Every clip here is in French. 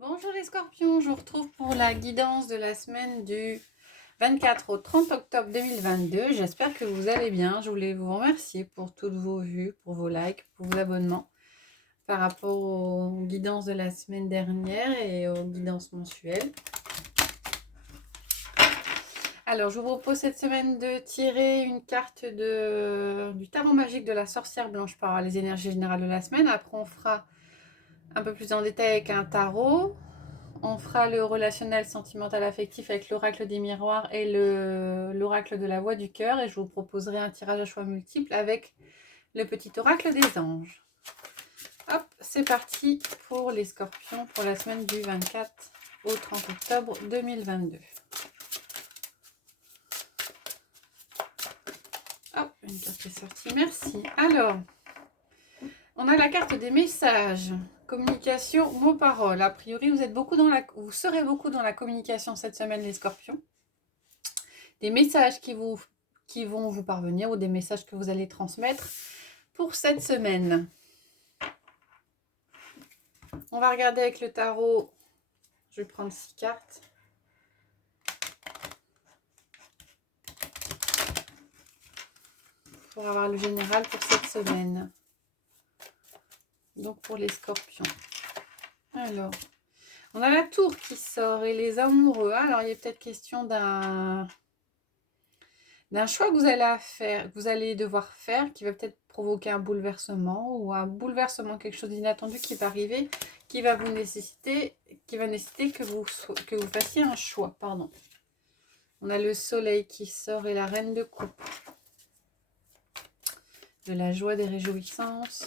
Bonjour les scorpions, je vous retrouve pour la guidance de la semaine du 24 au 30 octobre 2022. J'espère que vous allez bien. Je voulais vous remercier pour toutes vos vues, pour vos likes, pour vos abonnements par rapport aux guidances de la semaine dernière et aux guidances mensuelles. Alors, je vous propose cette semaine de tirer une carte du tarot magique de la sorcière blanche par les énergies générales de la semaine. Après, on fera un peu plus en détail avec un tarot. On fera le relationnel sentimental affectif avec l'oracle des miroirs et l'oracle de la voix du cœur. Et je vous proposerai un tirage à choix multiple avec le petit oracle des anges. Hop, c'est parti pour les scorpions pour la semaine du 24 au 30 octobre 2022. Hop, une carte est sortie, merci. Alors, on a la carte des messages. Communication, mots-paroles. A priori, vous serez beaucoup dans la communication cette semaine, les scorpions. Des messages qui vont vous parvenir ou des messages que vous allez transmettre pour cette semaine. On va regarder avec le tarot. Je vais prendre 6 cartes. Pour avoir le général pour cette semaine. Donc pour les scorpions. Alors, on a la tour qui sort et les amoureux. Alors, il est peut-être question d'un choix que vous allez devoir faire, qui va peut-être provoquer un bouleversement ou un bouleversement, quelque chose d'inattendu qui va arriver, qui va nécessiter que vous fassiez un choix. Pardon. On a le soleil qui sort et la reine de coupe. De la joie, des réjouissances.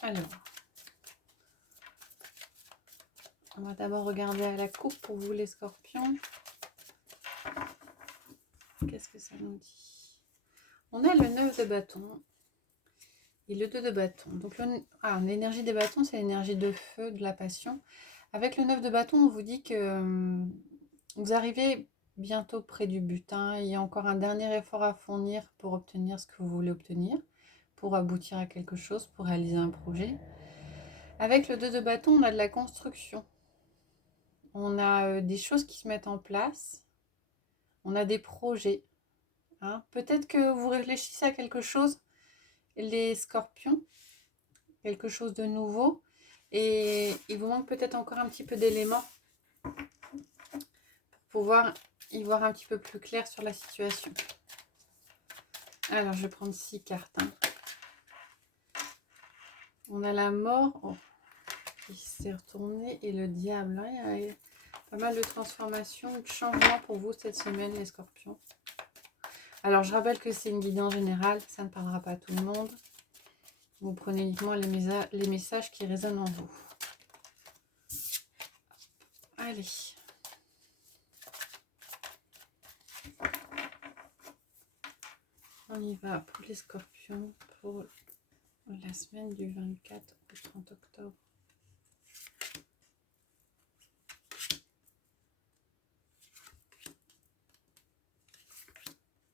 Alors, on va d'abord regarder à la coupe pour vous les scorpions. Qu'est-ce que ça nous dit? On a le 9 de bâton et le 2 de bâton. Donc l'énergie des bâtons, c'est l'énergie de feu, de la passion. Avec le 9 de bâton, on vous dit que vous arrivez bientôt près du but. Il y a encore un dernier effort à fournir pour obtenir ce que vous voulez obtenir, pour aboutir à quelque chose, pour réaliser un projet. Avec le 2 de bâton, on a de la construction. On a des choses qui se mettent en place. On a des projets. Peut-être que vous réfléchissez à quelque chose, les scorpions, quelque chose de nouveau, et il vous manque peut-être encore un petit peu d'éléments pour pouvoir y voir un petit peu plus clair sur la situation. Alors, je vais prendre 6 cartes. On a la mort qui s'est retournée et le diable. Il y a pas mal de transformations, de changements pour vous cette semaine, les scorpions. Alors, je rappelle que c'est une guidance générale, ça ne parlera pas à tout le monde. Vous prenez uniquement les messages qui résonnent en vous. Allez. On y va pour les scorpions pour la semaine du 24 au 30 octobre.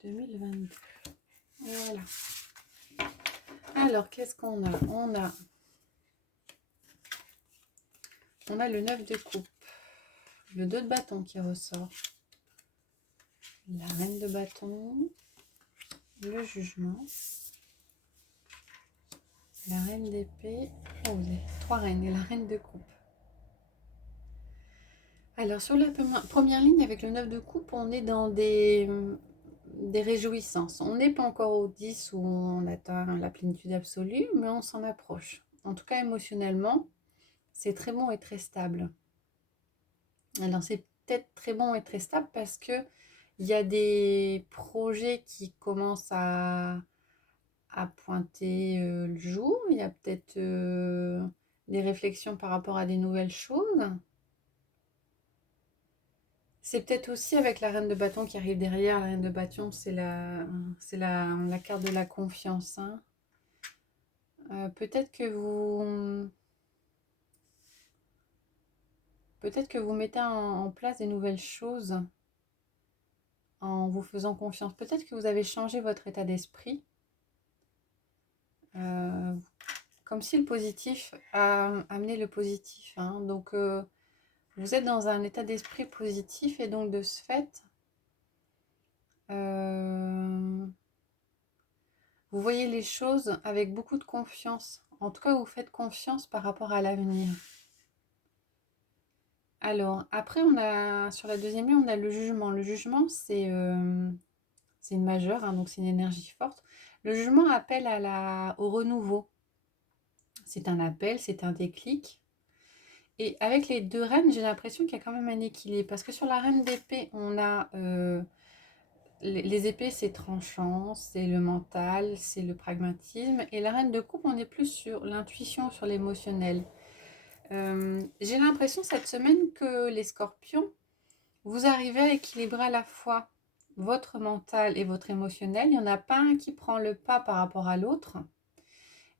« 2022. Voilà. Alors, qu'est-ce qu'on a? On a le 9 de coupe, le 2 de bâton qui ressort, la reine de bâton, le jugement, la reine d'épée, les 3 reines et la reine de coupe. Alors, sur la première ligne, avec le 9 de coupe, on est dans des réjouissances. On n'est pas encore au 10 où on atteint la plénitude absolue, mais on s'en approche. En tout cas, émotionnellement, c'est très bon et très stable. Alors, c'est peut-être très bon et très stable parce que il y a des projets qui commencent à pointer le jour. Il y a peut-être des réflexions par rapport à des nouvelles choses. C'est peut-être aussi avec la reine de bâton qui arrive derrière. La reine de bâton, c'est la carte de la confiance. Peut-être que vous mettez en place des nouvelles choses en vous faisant confiance. Peut-être que vous avez changé votre état d'esprit. comme si le positif a amené le positif, hein. Donc, vous êtes dans un état d'esprit positif et donc de ce fait, vous voyez les choses avec beaucoup de confiance. En tout cas, vous faites confiance par rapport à l'avenir. Alors, après, sur la deuxième ligne, on a le jugement. Le jugement, c'est une majeure, hein, donc c'est une énergie forte. Le jugement appelle au renouveau. C'est un appel, c'est un déclic. Et avec les deux reines, j'ai l'impression qu'il y a quand même un équilibre. Parce que sur la reine d'épée, on a les épées, c'est tranchant, c'est le mental, c'est le pragmatisme. Et la reine de coupe, on est plus sur l'intuition, sur l'émotionnel. J'ai l'impression cette semaine que les scorpions, vous arrivez à équilibrer à la fois votre mental et votre émotionnel. Il n'y en a pas un qui prend le pas par rapport à l'autre.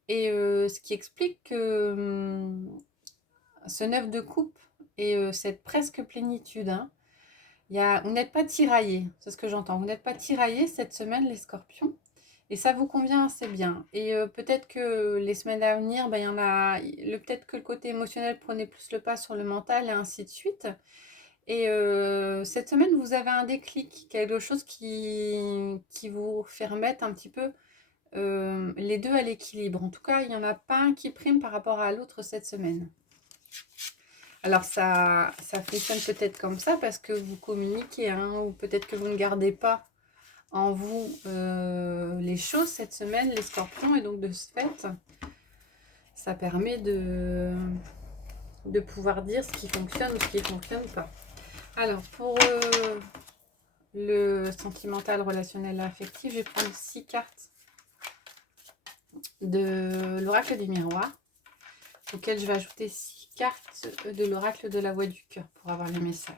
Et ce qui explique que ce 9 de coupe et cette presque plénitude, hein, vous n'êtes pas tiraillés, c'est ce que j'entends. Vous n'êtes pas tiraillés cette semaine, les scorpions. Et ça vous convient assez bien. Et peut-être que les semaines à venir, il y en a. Peut-être que le côté émotionnel prenait plus le pas sur le mental et ainsi de suite. Et cette semaine, vous avez un déclic, quelque chose qui vous fait remettre un petit peu les deux à l'équilibre. En tout cas, il n'y en a pas un qui prime par rapport à l'autre cette semaine. Alors ça fonctionne peut-être comme ça parce que vous communiquez, hein, ou peut-être que vous ne gardez pas en vous les choses cette semaine, les scorpions, et donc de ce fait, ça permet de pouvoir dire ce qui fonctionne ou ce qui ne fonctionne pas. Alors pour le sentimental, relationnel, affectif, je vais prendre 6 cartes de l'oracle du miroir, auquel je vais ajouter 6 cartes de l'oracle de la voix du cœur pour avoir les messages.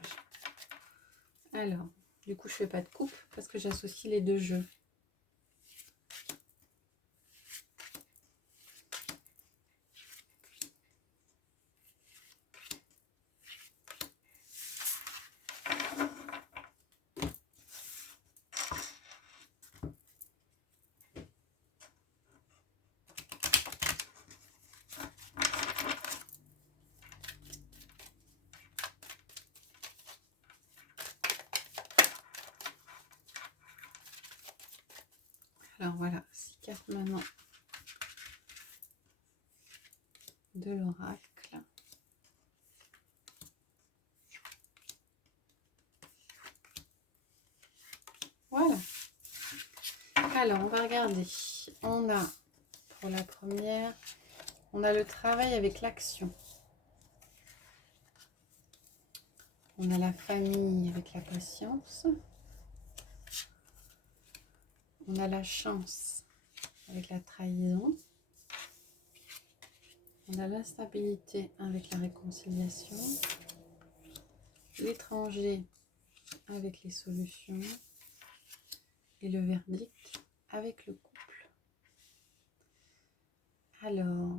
Alors, du coup, je fais pas de coupe parce que j'associe les deux jeux. Alors voilà, 6 cartes maintenant de l'oracle. Voilà. Alors, on va regarder. On a, pour la première, on a le travail avec l'action. On a la famille avec la patience. On a la chance avec la trahison. On a l'instabilité avec la réconciliation. L'étranger avec les solutions. Et le verdict avec le couple. Alors,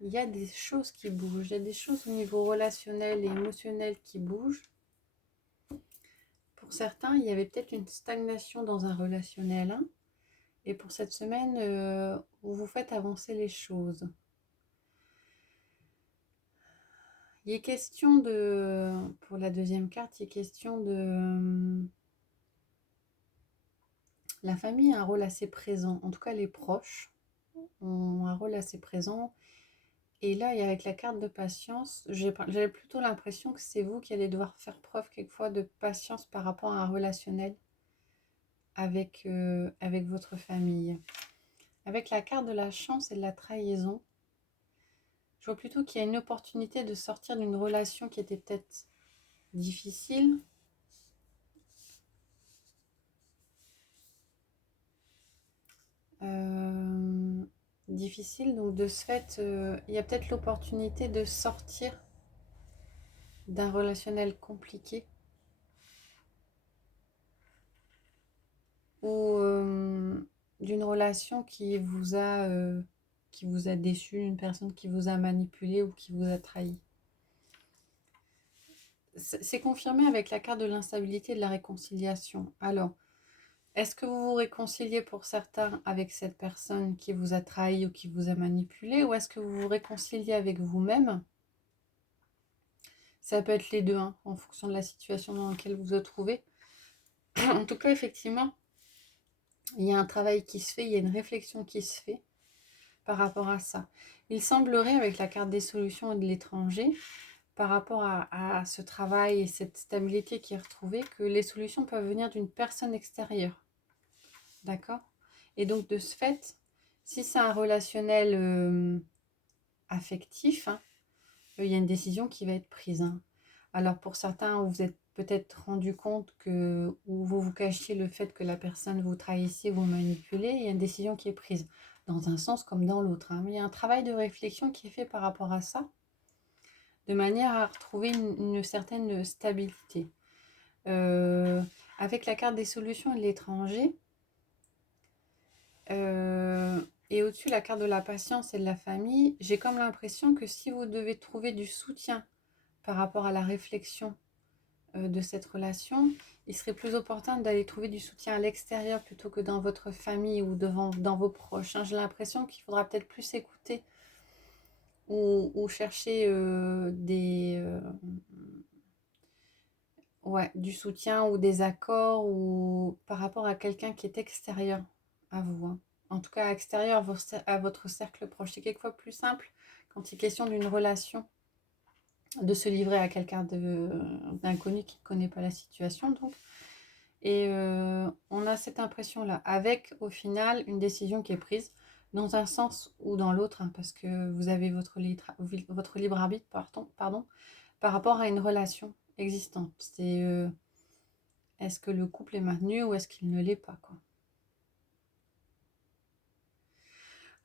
il y a des choses qui bougent. Il y a des choses au niveau relationnel et émotionnel qui bougent. Pour certains, il y avait peut-être une stagnation dans un relationnel. Hein, et pour cette semaine, vous faites avancer les choses. Il est question de, pour la deuxième carte, il est question de... La famille a un rôle assez présent, en tout cas les proches ont un rôle assez présent. Et là, et avec la carte de patience, j'avais plutôt l'impression que c'est vous qui allez devoir faire preuve quelquefois de patience par rapport à un relationnel avec votre famille. Avec la carte de la chance et de la trahison, je vois plutôt qu'il y a une opportunité de sortir d'une relation qui était peut-être difficile. Difficile, donc de ce fait, il y a peut-être l'opportunité de sortir d'un relationnel compliqué ou d'une relation qui vous a déçu, une personne qui vous a manipulé ou qui vous a trahi. C'est confirmé avec la carte de l'instabilité et de la réconciliation. Alors, Est-ce que vous vous réconciliez pour certains avec cette personne qui vous a trahi ou qui vous a manipulé, ou est-ce que vous vous réconciliez avec vous-même? Ça peut être les deux, hein, en fonction de la situation dans laquelle vous vous trouvez. En tout cas, effectivement, il y a un travail qui se fait, il y a une réflexion qui se fait par rapport à ça. Il semblerait, avec la carte des solutions et de l'étranger, par rapport à ce travail et cette stabilité qui est retrouvée, que les solutions peuvent venir d'une personne extérieure. D'accord? Et donc, de ce fait, si c'est un relationnel affectif, hein, il y a une décision qui va être prise. Hein. Alors, pour certains, vous êtes peut-être rendu compte que, ou vous vous cachiez le fait que la personne vous trahissait, vous manipulez, il y a une décision qui est prise, dans un sens comme dans l'autre. Hein. Mais il y a un travail de réflexion qui est fait par rapport à ça, de manière à retrouver une certaine stabilité. Avec la carte des solutions et de l'étranger, et au-dessus la carte de la patience et de la famille, j'ai comme l'impression que si vous devez trouver du soutien par rapport à la réflexion de cette relation, il serait plus opportun d'aller trouver du soutien à l'extérieur plutôt que dans votre famille ou dans vos proches. Hein. J'ai l'impression qu'il faudra peut-être plus écouter ou chercher du soutien ou des accords ou par rapport à quelqu'un qui est extérieur à vous. Hein. En tout cas, extérieur à votre cercle proche. C'est quelquefois plus simple quand il est question d'une relation de se livrer à quelqu'un d'inconnu qui ne connaît pas la situation. Donc. Et on a cette impression-là, avec au final une décision qui est prise dans un sens ou dans l'autre, hein, parce que vous avez votre libre arbitre pardon, par rapport à une relation existante. C'est est-ce que le couple est maintenu ou est-ce qu'il ne l'est pas, quoi.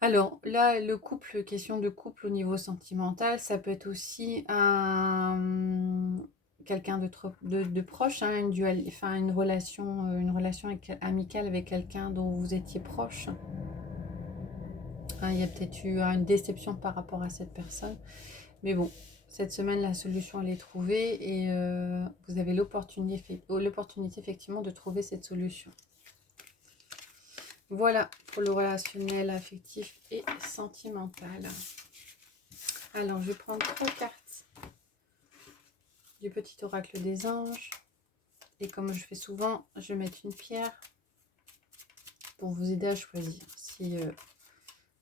Alors là, le couple, question de couple au niveau sentimental, ça peut être aussi quelqu'un de proche, hein, une relation amicale avec quelqu'un dont vous étiez proche. Hein, il y a peut-être eu une déception par rapport à cette personne. Mais bon, cette semaine, la solution, elle est trouvée et vous avez l'opportunité effectivement de trouver cette solution. Voilà pour le relationnel, affectif et sentimental. Alors, je vais prendre 3 cartes du petit oracle des anges. Et comme je fais souvent, je vais mettre une pierre pour vous aider à choisir. Si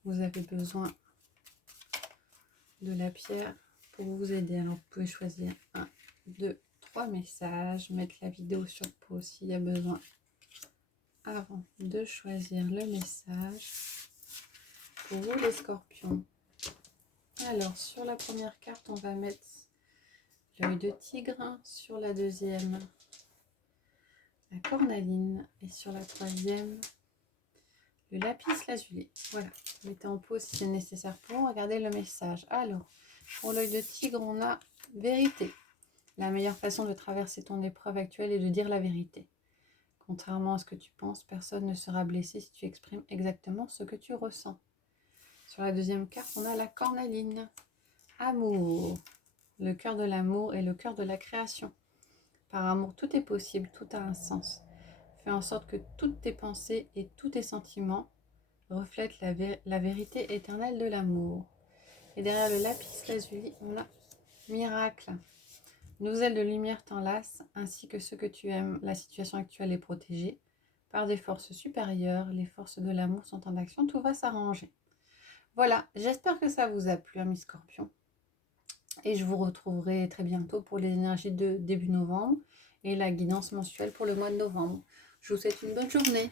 vous avez besoin de la pierre pour vous aider, alors vous pouvez choisir 1, 2, 3 messages. Mettre la vidéo sur pause s'il y a besoin avant de choisir le message. Pour vous les scorpions. Alors, sur la première carte, on va mettre l'œil de tigre. Sur la deuxième, la cornaline. Et sur la troisième, le lapis lazuli. Voilà, mettez en pause si c'est nécessaire pour vous. Regardez le message. Alors, pour l'œil de tigre, on a vérité. La meilleure façon de traverser ton épreuve actuelle est de dire la vérité. Contrairement à ce que tu penses, personne ne sera blessé si tu exprimes exactement ce que tu ressens. Sur la deuxième carte, on a la cornaline. Amour. Le cœur de l'amour et le cœur de la création. Par amour, tout est possible, tout a un sens. Fais en sorte que toutes tes pensées et tous tes sentiments reflètent la vérité éternelle de l'amour. Et derrière le lapis lazuli, on a miracle. Nos ailes de lumière t'enlacent, ainsi que ceux que tu aimes. La situation actuelle est protégée par des forces supérieures. Les forces de l'amour sont en action, tout va s'arranger. Voilà, j'espère que ça vous a plu, amis scorpions. Et je vous retrouverai très bientôt pour les énergies de début novembre et la guidance mensuelle pour le mois de novembre. Je vous souhaite une bonne journée.